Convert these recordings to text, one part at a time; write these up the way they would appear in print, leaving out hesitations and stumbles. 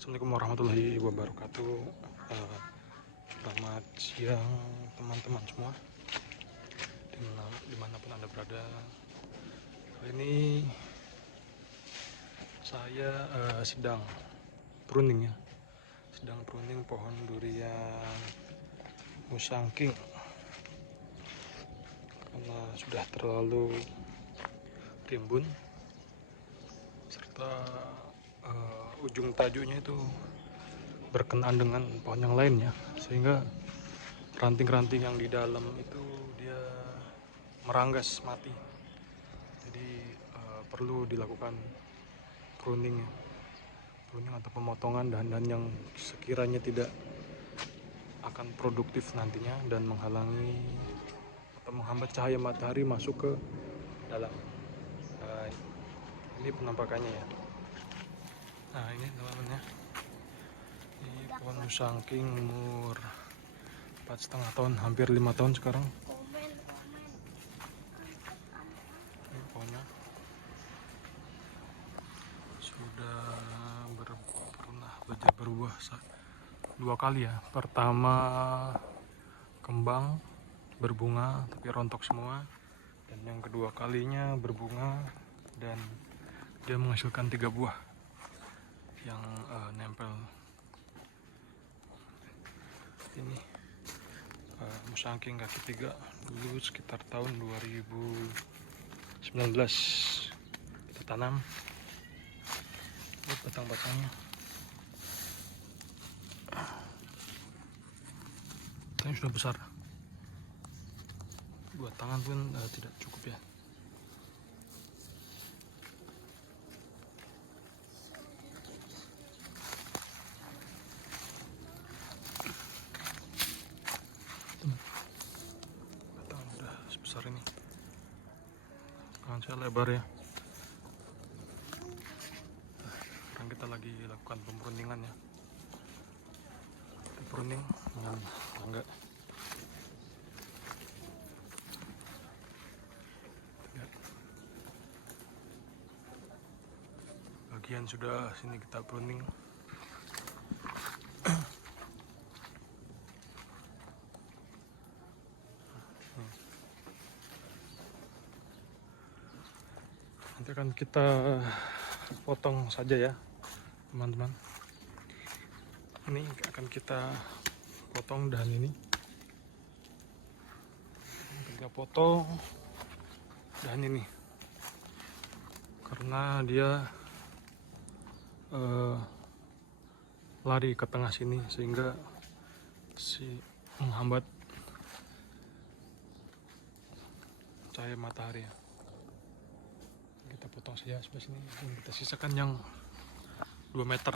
Assalamualaikum warahmatullahi wabarakatuh. Eh, Selamat siang teman-teman semua, dimanapun anda berada. Kali ini saya sedang pruning ya, sedang pruning pohon durian musangking karena sudah terlalu rimbun serta ujung tajuknya itu berkenaan dengan pohon yang lainnya, sehingga ranting-ranting yang di dalam itu dia meranggas mati. Jadi perlu dilakukan pruning atau pemotongan dahan-dahan yang sekiranya tidak akan produktif nantinya dan menghalangi atau menghambat cahaya matahari masuk ke dalam. Nah, ini penampakannya ya. Nah ini teman-teman ya, ini pohon musangking umur 4,5 tahun, hampir 5 tahun sekarang. Ini pohonnya sudah pernah belajar berbuah 2 kali ya. Pertama kembang berbunga tapi rontok semua, dan yang kedua kalinya berbunga dan dia menghasilkan 3 buah yang nempel. Ini musangking kaki 3 dulu sekitar tahun 2019 kita tanam. Lihat batang-batangnya, ini sudah besar, 2 tangan pun tidak cukup ya. Batang udah sebesar ini, tangan saya lebar ya. Sekarang kita lagi lakukan pempruningan ya, pruning dengan tangga. Bagian sudah sini kita pruning. Nanti akan kita potong saja ya teman-teman. Ini akan kita potong dahan ini. Kita potong dahan ini karena dia lari ke tengah sini sehingga menghambat cahaya matahari ya. Kita potong saja sebelah sini dan kita sisakan yang 2 meter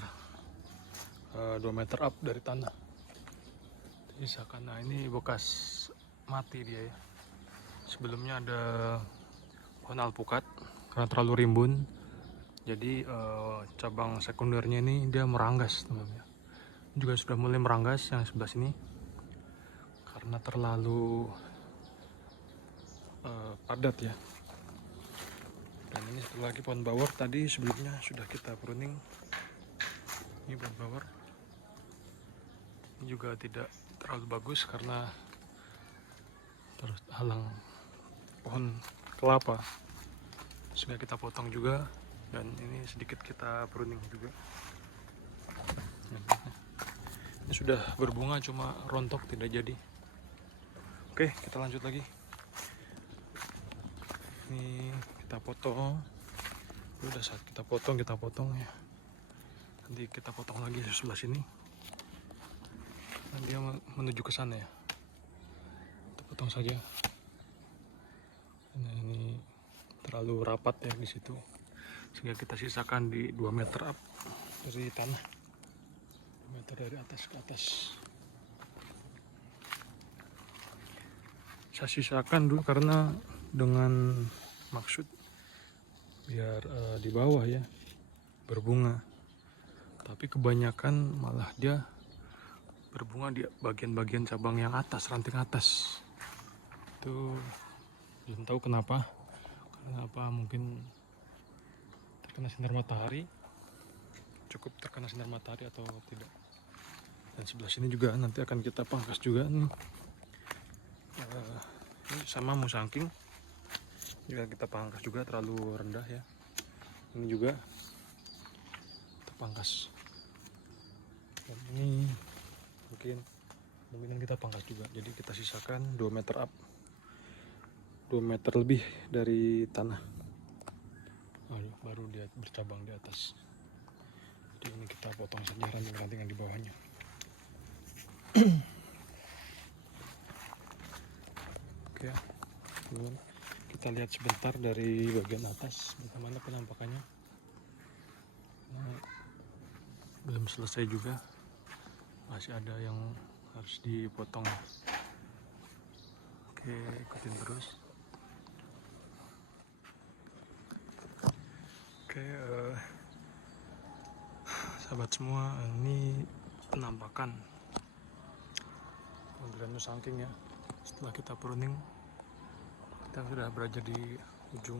2 meter up dari tanah sisakan. Nah ini bekas mati dia ya. Sebelumnya ada pohon alpukat, karena terlalu rimbun jadi cabang sekundernya ini dia meranggas teman-teman. Juga sudah mulai meranggas yang sebelah sini karena terlalu padat ya. Dan ini satu lagi pohon bawor, tadi sebelumnya sudah kita pruning. Ini pohon bawor, ini juga tidak terlalu bagus karena terus halang pohon kelapa, sehingga kita potong juga. Dan ini sedikit kita pruning juga. Ini sudah berbunga cuma rontok, tidak jadi. Oke, kita lanjut lagi. Ini kita potong. Udah saat kita potong ya. Nanti kita potong lagi di sebelah sini. Nanti dia menuju ke sana ya. Kita potong saja. Nah, ini terlalu rapat ya di situ, sehingga kita sisakan di 2 meter up dari tanah, 2 meter dari atas ke atas. Saya sisakan dulu karena dengan maksud biar di bawah ya berbunga, tapi kebanyakan malah dia berbunga di bagian-bagian cabang yang atas, ranting atas. Itu belum tahu kenapa mungkin terkena sinar matahari, cukup terkena sinar matahari atau tidak. Dan sebelah sini juga nanti akan kita pangkas juga nih. Ini sama musangking juga kita pangkas juga, terlalu rendah ya. Ini juga kita pangkas. Dan ini mungkin kemungkinan kita pangkas juga. Jadi kita sisakan 2 meter up, 2 meter lebih dari tanah. Baru dia bercabang di atas. Jadi ini kita potong saja ranting-ranting yang di bawahnya. Oke ya, kita lihat sebentar dari bagian atas bagaimana penampakannya. Nah, belum selesai juga, masih ada yang harus dipotong. Oke, ikutin terus. Oke, sahabat semua, ini penampakan panggilan musangking ya. Setelah kita pruning, kita sudah berada di ujung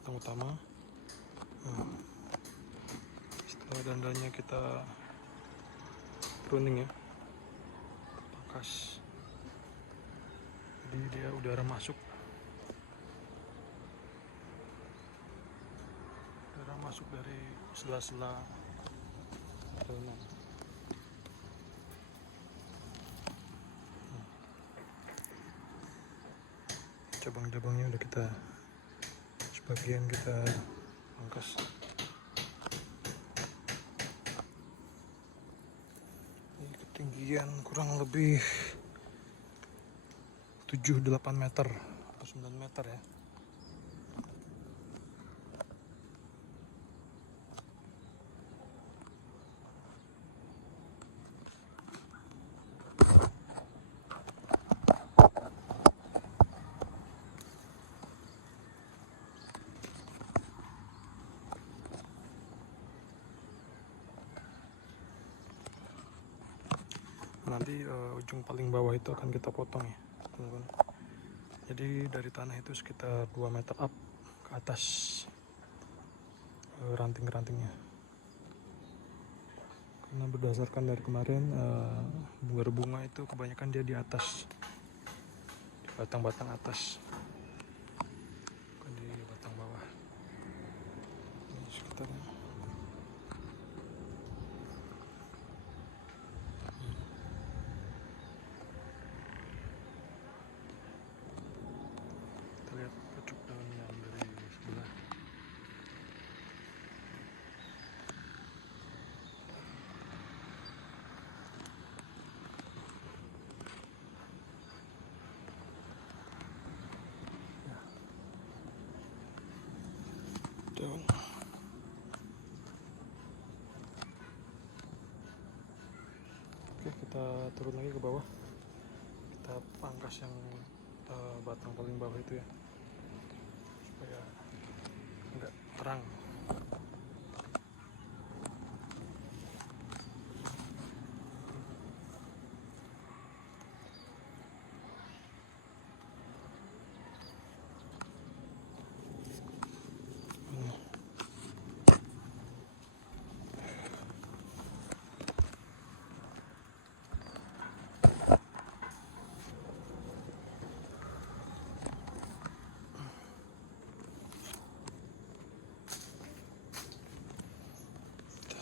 batang utama. Setelah dandanya kita pruning ya, pangkas, jadi dia udara masuk dari sela-sela daun. Cabang-cabangnya udah kita sebagian kita pangkas. Ini ketinggian kurang lebih 7-8 meter atau 9 meter ya. Nanti ujung paling bawah itu akan kita potong ya teman-teman. Jadi dari tanah itu sekitar 2 meter up ke atas ranting-rantingnya. Karena berdasarkan dari kemarin bunga itu kebanyakan dia di atas, di batang-batang atas, bukan di batang bawah. Ini sekitarnya. Kita lihat pucuk daun yang dari sebelah. Daun. Oke, kita turun lagi ke bawah. Kita pangkas yang batang paling bawah itu ya, supaya enggak terang.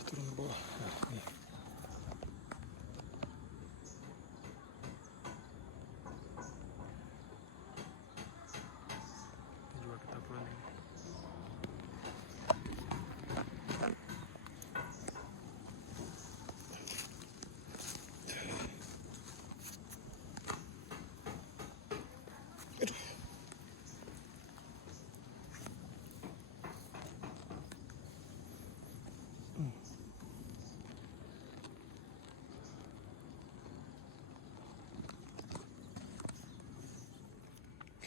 Turun ke bawah. Nah, ini. Ini juga kita pruning.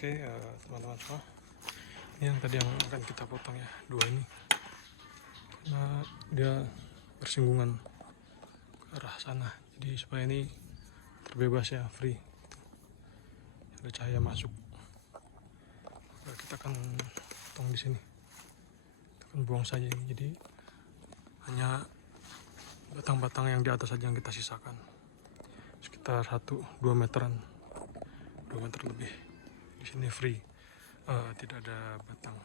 Oke, teman-teman semua, ini yang tadi yang akan kita potong ya, 2 ini. Nah, dia bersinggungan ke arah sana, jadi supaya ini terbebas ya, free, ada cahaya masuk. Nah, kita akan potong di sini, kita akan buang saja ini. Jadi hanya batang-batang yang di atas saja yang kita sisakan, sekitar 1-2 meteran, 2 meter lebih. Di sini free, tidak ada batang.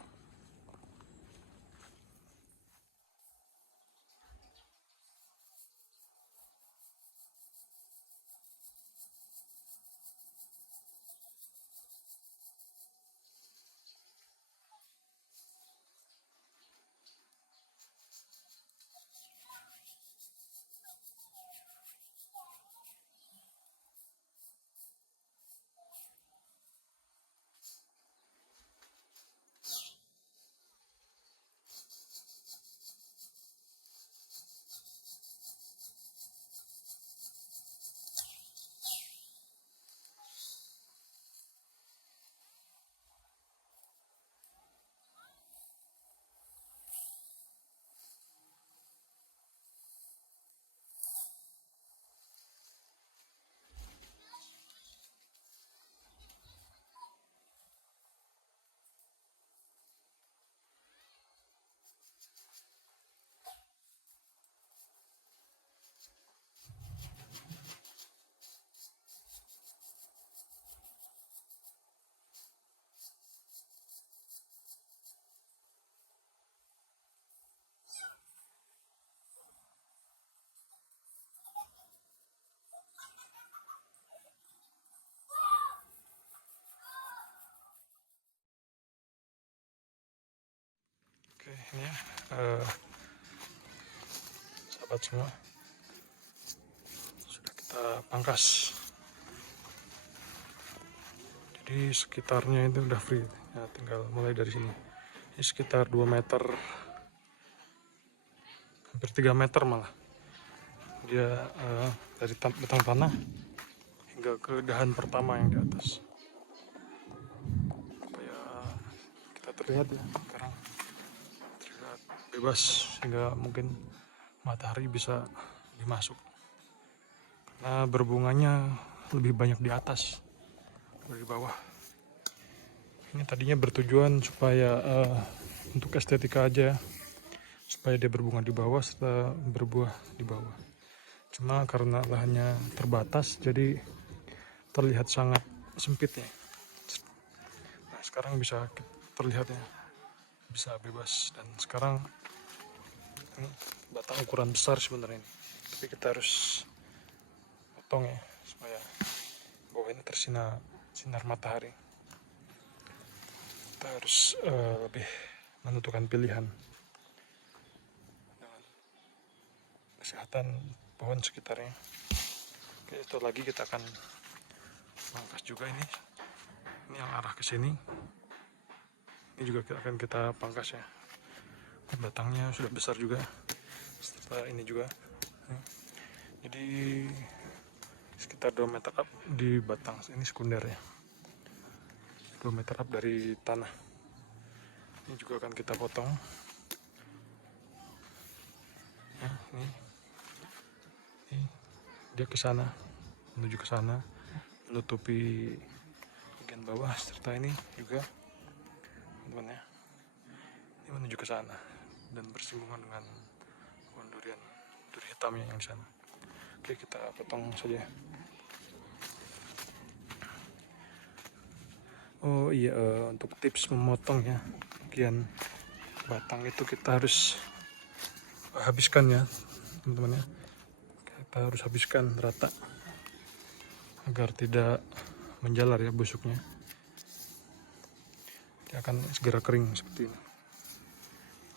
Oke, ini ya, sahabat semua, sudah kita pangkas. Jadi sekitarnya itu udah free ya, tinggal mulai dari sini. Ini sekitar 2 meter, hampir 3 meter malah dia, dari batang tanah hingga ke dahan pertama yang di atas, supaya kita terlihat ya sekarang, terlihat bebas sehingga mungkin matahari bisa dimasuk, karena berbunganya lebih banyak di atas dari bawah. Ini tadinya bertujuan supaya untuk estetika aja, supaya dia berbunga di bawah serta berbuah di bawah. Cuma karena lahannya terbatas, jadi terlihat sangat sempit ya. Nah, sekarang bisa terlihat ya, bisa bebas. Dan sekarang ini batang ukuran besar sebenarnya ini, tapi kita harus potong ya supaya bawah ini tersinar sinar matahari. Kita harus lebih menentukan pilihan dengan kesehatan pohon sekitarnya. Oke, itu lagi kita akan pangkas juga ini yang arah ke sini. Ini juga akan kita pangkas ya. Batangnya sudah besar juga, serta ini juga. Jadi sekitar 2 meter up di batang ini sekunder ya, 2 meter up dari tanah. Ini juga akan kita potong ya, ini dia ke sana, menuju ke sana, menutupi bagian bawah, serta ini juga teman-teman ya, ini menuju ke sana dan bersinggungan dengan pohon durian, duri hitamnya yang di sana. Oke, kita potong saja. Oh iya, untuk tips memotong ya, bagian batang itu kita harus habiskan ya teman-teman ya, kita harus habiskan rata agar tidak menjalar ya busuknya, dia akan segera kering seperti ini.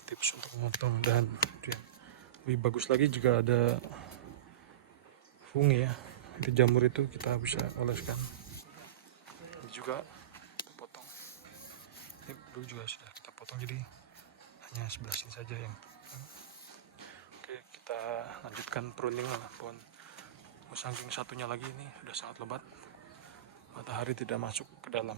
Tips untuk memotong dahan durian. Lebih bagus lagi jika ada fungi ya, di jamur itu kita bisa oleskan. Ini juga kita potong, ini dulu juga sudah kita potong, jadi hanya sebelah sini saja yang. Oke, kita lanjutkan pruning lah pohon. Saking satunya lagi ini sudah sangat lebat, matahari tidak masuk ke dalam.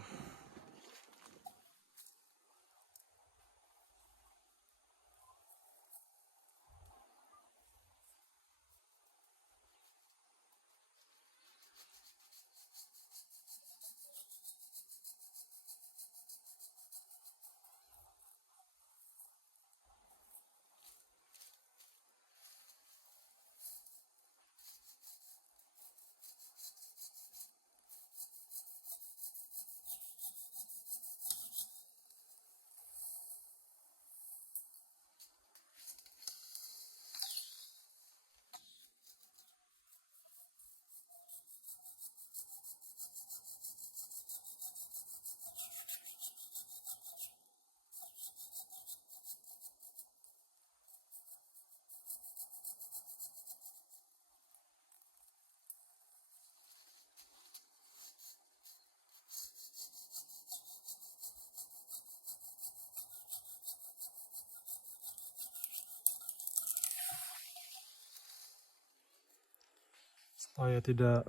supaya tidak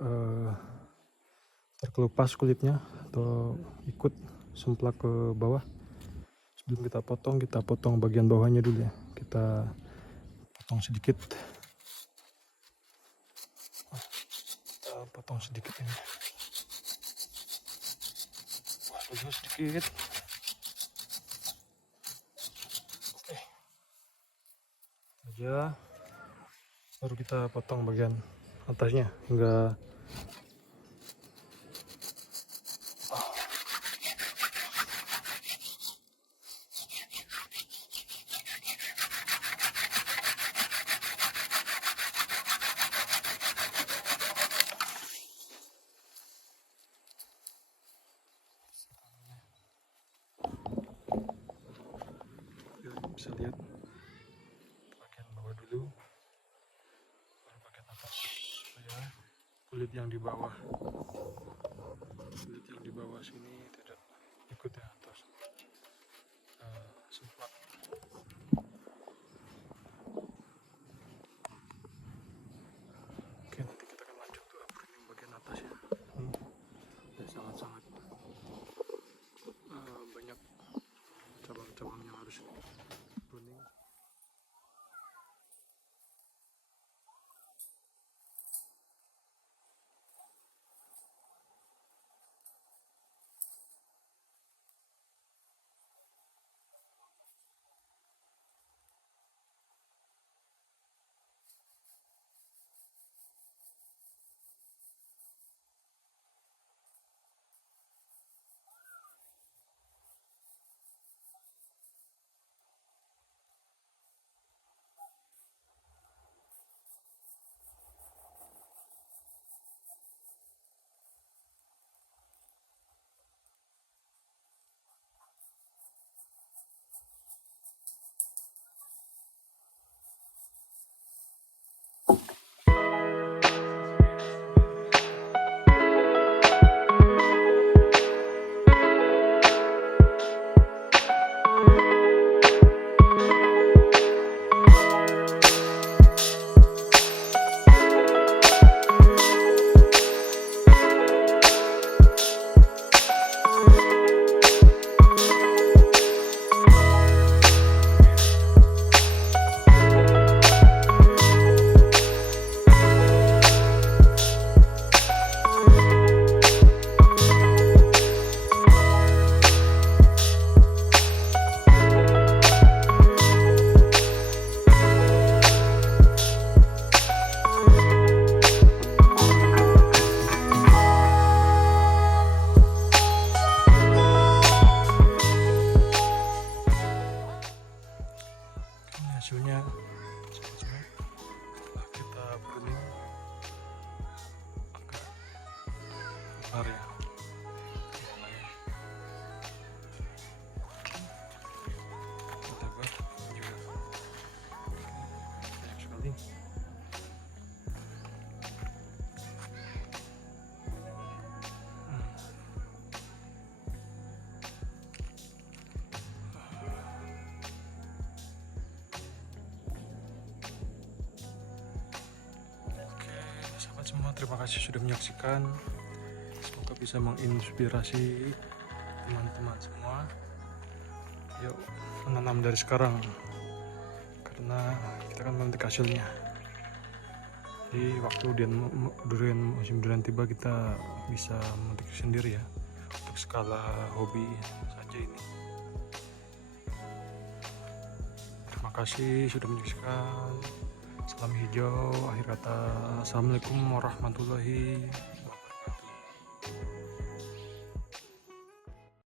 terkelupas kulitnya atau ikut semplak ke bawah. Sebelum kita potong bagian bawahnya dulu ya. Kita potong sedikit. Kita potong sedikit ini. Wah, dulu sedikit. Oke. Aja. Baru kita potong bagian atasnya hingga bisa lihat bagian bawah dulu, baru bagian atas, supaya kulit yang di bawah sini tidak ikut ya atas sempat. Oke, nanti kita akan lanjut ke pruning bagian atas ya. Ini sangat-sangat banyak cabang-cabang yang harus pruning. Hasilnya setelah kita pruning agak besar ya warnanya, tebal juga banyak sekali. Semua terima kasih sudah menyaksikan, semoga bisa menginspirasi teman-teman semua. Yuk menanam dari sekarang, karena kita akan memetik hasilnya. Jadi waktu musim durian tiba, kita bisa memetik sendiri ya, untuk skala hobi saja ini. Terima kasih sudah menyaksikan. Salam hijau, akhir kata, assalamualaikum warahmatullahi